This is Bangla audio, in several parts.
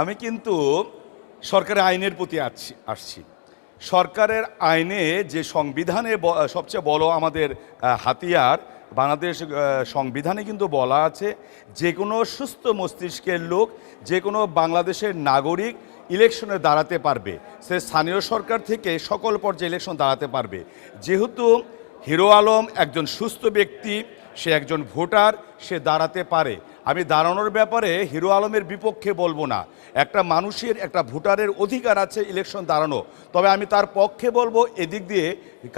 আমি কিন্তু সরকারের আইনের প্রতি আসছি আসছি। সরকারের আইনে যে সংবিধানে সবচেয়ে বড় আমাদের হাতিয়ার, বাংলাদেশ সংবিধানে কিন্তু বলা আছে, যে কোনো সুস্থ মস্তিষ্কের লোক, যে কোনো বাংলাদেশের নাগরিক ইলেকশনে দাঁড়াতে পারবে। সে স্থানীয় সরকার থেকে সকল পর্যায়ে ইলেকশন দাঁড়াতে পারবে। যেহেতু হিরো আলম একজন সুস্থ ব্যক্তি সে একজন ভোটার, সে দাঁড়াতে পারে। আমি দাঁড়ানোর ব্যাপারে হিরো আলমের বিপক্ষে বলব না। একটা মানুষের, একটা ভোটারের অধিকার আছে ইলেকশন দাঁড়ানো। তবে আমি তার পক্ষে বলব এদিক দিয়ে,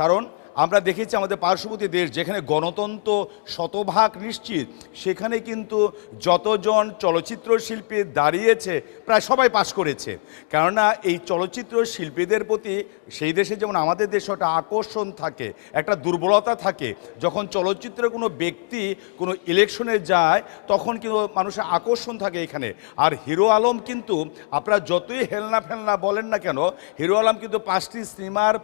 কারণ আমরা দেখেছি আমাদের পার্শ্ববর্তী দেশ যেখানে গণতন্ত্র শতভাগ নিশ্চিত, সেখানে কিন্তু যতজন চলচ্চিত্র শিল্পী দাঁড়িয়েছে, প্রায় সবাই পাশ করেছে। কেননা এই চলচ্চিত্র শিল্পীদের প্রতি সেই দেশে যেমন আমাদের দেশে একটা আকর্ষণ থাকে, একটা দুর্বলতা থাকে, যখন চলচ্চিত্রের কোনো ব্যক্তি কোনো ইলেকশনে যায়, তখন কিন্তু মানুষের আকর্ষণ থাকে এখানে। আর হিরো আলম কিন্তু, আপনারা যতই হেলনা ফেলনা বলেন না কেন, হিরো আলম কিন্তু পাঁচটি সিনেমার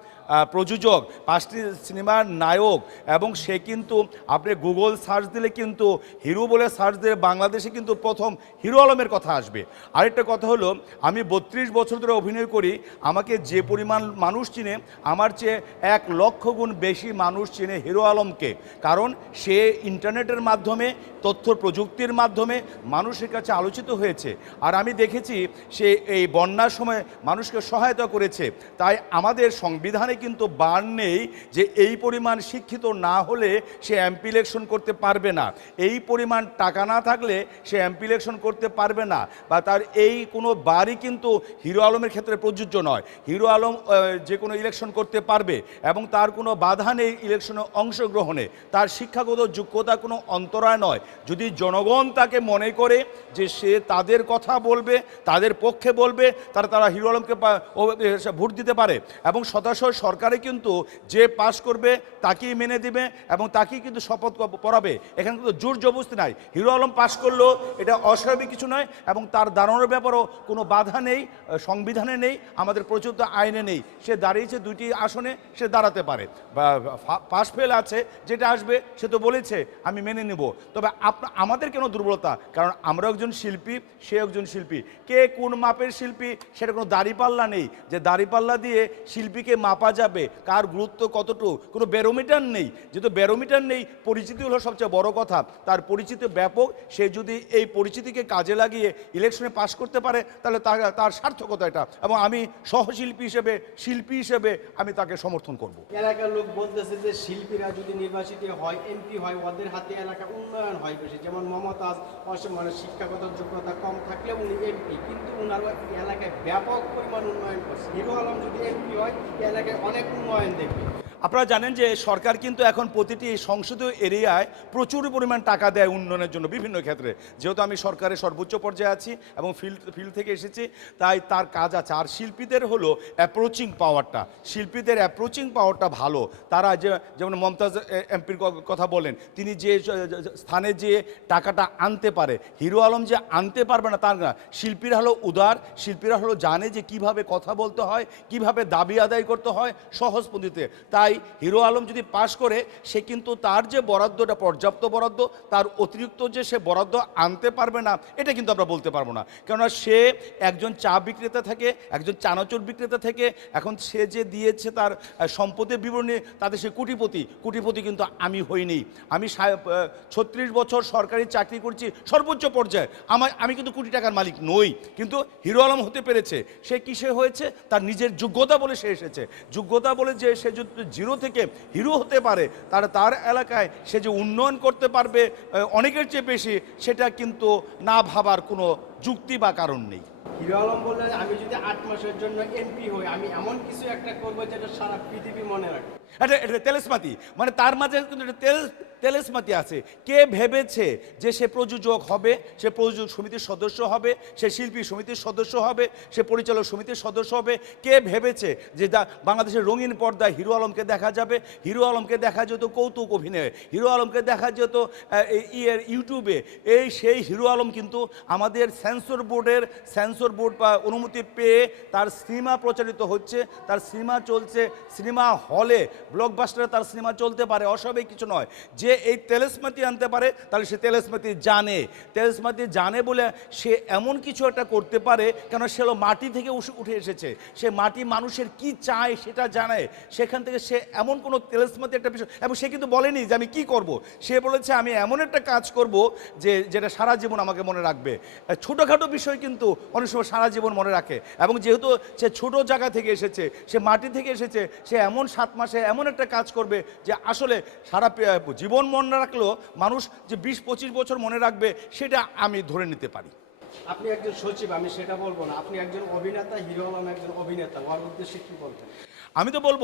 প্রযোজক, পাঁচটি সিনেমার নায়ক এবং সে কিন্তু, আপনি গুগল সার্চ দিলে কিন্তু, হিরো বলে সার্চ দিলে বাংলাদেশে কিন্তু প্রথম হিরো আলমের কথা আসবে। আরেকটা কথা হলো, আমি বত্রিশ বছর ধরে অভিনয় করি, আমাকে যে পরিমাণ মানুষ চিনে, আমার চেয়ে এক লক্ষ গুণ বেশি মানুষ চিনে হিরো আলমকে। কারণ সে ইন্টারনেটের মাধ্যমে, তথ্য প্রযুক্তির মাধ্যমে মানুষের কাছে আলোচিত হয়েছে। আর আমি দেখেছি, সে এই বন্যার সময় মানুষকে সহায়তা করেছে। তাই আমাদের সংবিধানে কিন্তু বার নেই যে এই পরিমাণ শিক্ষিত না হলে সে এমপি ইলেকশন করতে পারবে না। এই পরিমাণ টাকা না থাকলে সে এমপি ইলেকশন করতে পারবে না বা তার এই কোনো বারই কিন্তু হিরো আলমের ক্ষেত্রে প্রযোজ্য নয়। হিরো আলম যে কোনো ইলেকশন করতে পারবে এবং তার কোনো বাধা নেই ইলেকশনে অংশগ্রহণে। তার শিক্ষাগত যোগ্যতা কোনো অন্তরায় নয়। যদি জনগণ তাকে মনে করে যে সে তাদের কথা বলবে, তাদের পক্ষে বলবে, তারা তারা হিরো আলমকে ভোট দিতে পারে এবং সদাশয় সরকারে কিন্তু যে পাশ করবে তাকেই মেনে দিবে এবং তাকেই কিন্তু শপথ পড়াবে। এখানে কিন্তু জোর জবস্তি নাই। হিরো আলম পাশ করল, এটা অস্বাভাবিক কিছু নয় এবং তার দাঁড়ানোর ব্যাপারও কোনো বাধা নেই সংবিধানে নেই, আমাদের প্রচলিত আইনে নেই। সে দাঁড়িয়েছে দুইটি আসনে, সে দাঁড়াতে পারে। পাশ ফেল আছে, যেটা আসবে সে তো বলেছে, আমি মেনে নেব। তবে আমাদের কেন দুর্বলতা? কারণ আমরা একজন শিল্পী, সে একজন শিল্পী। কে কোন মাপের শিল্পী, সেটা কোনো দাড়িপাল্লা নেই। যে দাড়িপাল্লা দিয়ে শিল্পীকে মাপা যাবে? কার গুরুত্ব কতটুকু? কোনো ব্যারোমিটার নেই। যেহেতু ব্যারোমিটার নেই, পরিচিতি হলো সবচেয়ে বড় কথা। তার পরিচিতি ব্যাপক। সে যদি এই পরিচিতিকে কাজে লাগিয়ে ইলেকশনে পাশ করতে পারে, তাহলে তার সার্থকতা এটা। এবং আমি সহশিল্পী হিসেবে, শিল্পী হিসেবে আমি তাকে সমর্থন করব। এলাকার লোক বলতেছে যে, শিল্পীরা যদি নির্বাচিত হয় এমপি হয়, ওদের হাতে এলাকা উন্নয়ন হয় বেশি। যেমন মমতাজ, অসম মানে শিক্ষাগত যোগ্যতা কম থাকলেও উনি এমপি কিন্তু উনার এলাকায় ব্যাপক পরিমাণ উন্নয়ন করছে। হিরো আলম যদি এমপি হয়, এলাকায় অনেক উন্নয়ন দেখবে। আপনারা জানেন যে সরকার কিন্তু এখন প্রতিটি সংসদীয় এরিয়ায় প্রচুর পরিমাণ টাকা দেয় উন্নয়নের জন্য বিভিন্ন ক্ষেত্রে। যেহেতু আমি সরকারের সর্বোচ্চ পর্যায়ে আছি এবং ফিল্ড ফিল্ড থেকে এসেছি, তাই তার কাজ আছে। আর শিল্পীদের হলো অ্যাপ্রোচিং পাওয়ারটা শিল্পীদের অ্যাপ্রোচিং পাওয়ারটা ভালো। তারা যে, যেমন মমতাজ এমপির কথা বলেন, তিনি যে স্থানে যে টাকাটা আনতে পারে, হিরো আলম যে আনতে পারবে না তার না। শিল্পীরা হলো উদার, শিল্পীরা হলো জানে যে কীভাবে কথা বলতে হয়, কীভাবে দাবি আদায় করতে হয় সহজ পদ্ধতিতে তাই হিরো আলম যদি পাশ করে, সে কিন্তু তার যে বরাদ্দটা, পর্যাপ্ত বরাদ্দ, তার অতিরিক্ত যে সে বরাদ্দ আনতে পারবে না, এটা কিন্তু আমরা বলতে পারব না। কেননা সে একজন চা বিক্রেতা থেকে, একজন চানাচুর বিক্রেতা থেকে, এখন সে যে দিয়েছে তার সম্পদের বিবরণী, তাতে সে কোটিপতি। কোটিপতি কিন্তু আমি হইনি। আমি ছত্রিশ বছর সরকারি চাকরি করছি সর্বোচ্চ পর্যায়ে। আমার, আমি কিন্তু কোটি টাকার মালিক নই। কিন্তু হিরো আলম হতে পেরেছে। সে কিসে হয়েছে? তার নিজের যোগ্যতা বলে সে এসেছে। যোগ্যতা বলে যে সে জিরো থেকে হিরো হতে পারে তার তার এলাকায় সে যে উন্নয়ন করতে পারবে অনেকের চেয়ে বেশি সেটা কিন্তু না ভাবার কোনো যুক্তি বা কারণ নেই। হিরো আলম বললেন আমি যদি আট মাসের জন্য এমপি হই আমি এমন কিছু একটা করব যেটা সারা পৃথিবী মনে রাখবে এটা এটা তেলেসমাতি মানে তার মাঝে কিন্তু তেল তেলেসমাতি আছে। কে ভেবেছে যে সে প্রযোজক হবে? সে প্রযোজক সমিতির সদস্য হবে, সে শিল্পী সমিতির সদস্য হবে, সে পরিচালক সমিতির সদস্য হবে। কে ভেবেছে যে বাংলাদেশের রঙিন পর্দায় হিরো আলমকে দেখা যাবে? হিরো আলমকে দেখা যেত কৌতুক অভিনয়ে। হিরো আলমকে দেখা যেত ইয়ের ইউটিউবে। এই সেই হিরো আলম কিন্তু আমাদের সেন্সর বোর্ডের, সেন্সর বোর্ড বা অনুমতি পেয়ে তার সিনেমা প্রচারিত হচ্ছে। তার সিনেমা চলছে, সিনেমা হলে, ব্লকবাস্টারে তার সিনেমা চলতে পারে। অস্বাভাবিক কিছু নয়। যে এই তেলেসমাতি আনতে পারে, তাহলে সে তেলেসমাতি জানে। তেলেসমাতি জানে বলে সে এমন কিছু একটা করতে পারে কেন সে মাটি থেকে উঠে এসেছে। সে মাটি মানুষের কি চায় সেটা জানে। সেখান থেকে সে এমন কোনো তেলেসমাতি একটা বিষয় এবং সে কিন্তু বলেনি যে আমি কি করব। সে বলেছে, আমি এমন একটা কাজ করব যে, যেটা সারা জীবন আমাকে মনে রাখবে। ছোটোখাটো বিষয় কিন্তু অনেক সময় সারা জীবন মনে রাখে। এবং যেহেতু সে ছোট জায়গা থেকে এসেছে, সে মাটি থেকে এসেছে, সে এমন সাত মাসে এমন একটা কাজ করবে যে আসলে সারা পে- জীবন মনে রাখলেও মানুষ যে বিশ পঁচিশ বছর মনে রাখবে সেটা আমি ধরে নিতে পারি। আপনি একজন সচিব আমি সেটা বলব না। আপনি একজন অভিনেতা হিরো আলম একজন অভিনেতা। ওর উদ্দেশ্যে কি বলবেন? আমি তো বলব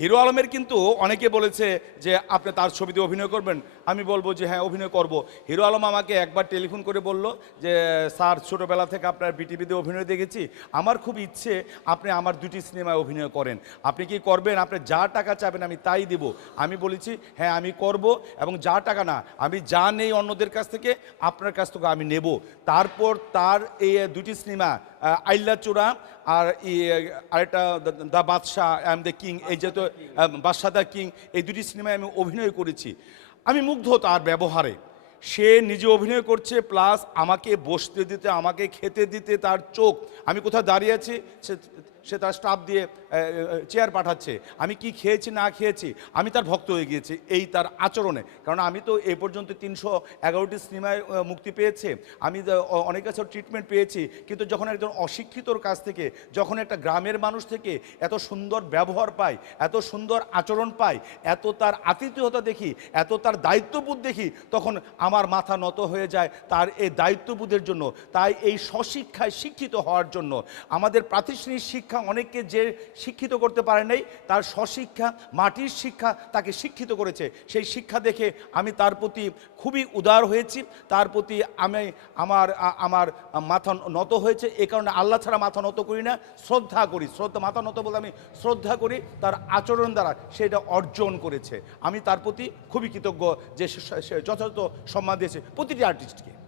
হিরো আলমের কিন্তু অনেকে বলেছে যে আপনি তার ছবিতে অভিনয় করবেন। আমি বলব যে হ্যাঁ অভিনয় করব। হিরো আলম আমাকে একবার টেলিফোন করে বলল যে, স্যার, ছোটোবেলা থেকে আপনার বিটিভিতে অভিনয় দেখেছি। আমার খুব ইচ্ছে আপনি আমার দুটি সিনেমায় অভিনয় করেন। আপনি কি করবেন? আপনি যা টাকা চাবেন আমি তাই দেব। আমি বলেছি হ্যাঁ আমি করব এবং যা টাকা না, আমি যা নেই অন্যদের কাছ থেকে, আপনার কাছ থেকে আমি নেব। তারপর তার এই দুটি সিনেমা আহ, আইল্লা চূড়া আর ই, আরেকটা দ্য বাদশাহ আই এম দ্য কিং এই যে তো বাদশাহ দ্য কিং এই দুটি সিনেমায় আমি অভিনয় করেছি। আমি মুগ্ধ তার ব্যবহারে। সে নিজে অভিনয় করছে প্লাস আমাকে বসতে দিতে আমাকে খেতে দিতে তার চোখ। আমি কোথাও দাঁড়িয়ে আছি? সে তার স্টাফ দিয়ে চেয়ার পাঠাচ্ছে। আমি কি খেয়েছি, না খেয়েছি, আমি তার ভক্ত হয়ে গিয়েছি, এই তার আচরণে। কারণ আমি তো এই পর্যন্ত তিনশো এগারোটি সিনেমায় মুক্তি পেয়েছে। আমি অনেক কাছে ট্রিটমেন্ট পেয়েছি, কিন্তু যখন একজন অশিক্ষিতর কাছ থেকে, যখন একটা গ্রামের মানুষ থেকে এত সুন্দর ব্যবহার পাই এত সুন্দর আচরণ পাই এত তার আতিথ্যতা দেখি, এত তার দায়িত্ববোধ দেখি, তখন আমার মাথা নত হয়ে যায় তার এই দায়িত্ববোধের জন্য। তাই এই স্বশিক্ষায় শিক্ষিত হওয়ার জন্য আমাদের প্রাতিষ্ঠানিক শিক্ষা অনেককে যে শিক্ষিত করতে পারে নাই, তার স্বশিক্ষা, মাটির শিক্ষা তাকে শিক্ষিত করেছে। সেই শিক্ষা দেখে আমি তার প্রতি খুবই উদার হয়েছি, তার প্রতি আমি, আমার আমার মাথা নত হয়েছে। এ কারণে আল্লাহ ছাড়া মাথা নত করি না, শ্রদ্ধা করি। শ্রদ্ধা, মাথা নত বলে আমি শ্রদ্ধা করি, তার আচরণ দ্বারা সেটা অর্জন করেছে। আমি তার প্রতি খুবই কৃতজ্ঞ যে যথাযথ সম্মান দিয়েছে প্রতিটি আর্টিস্টকে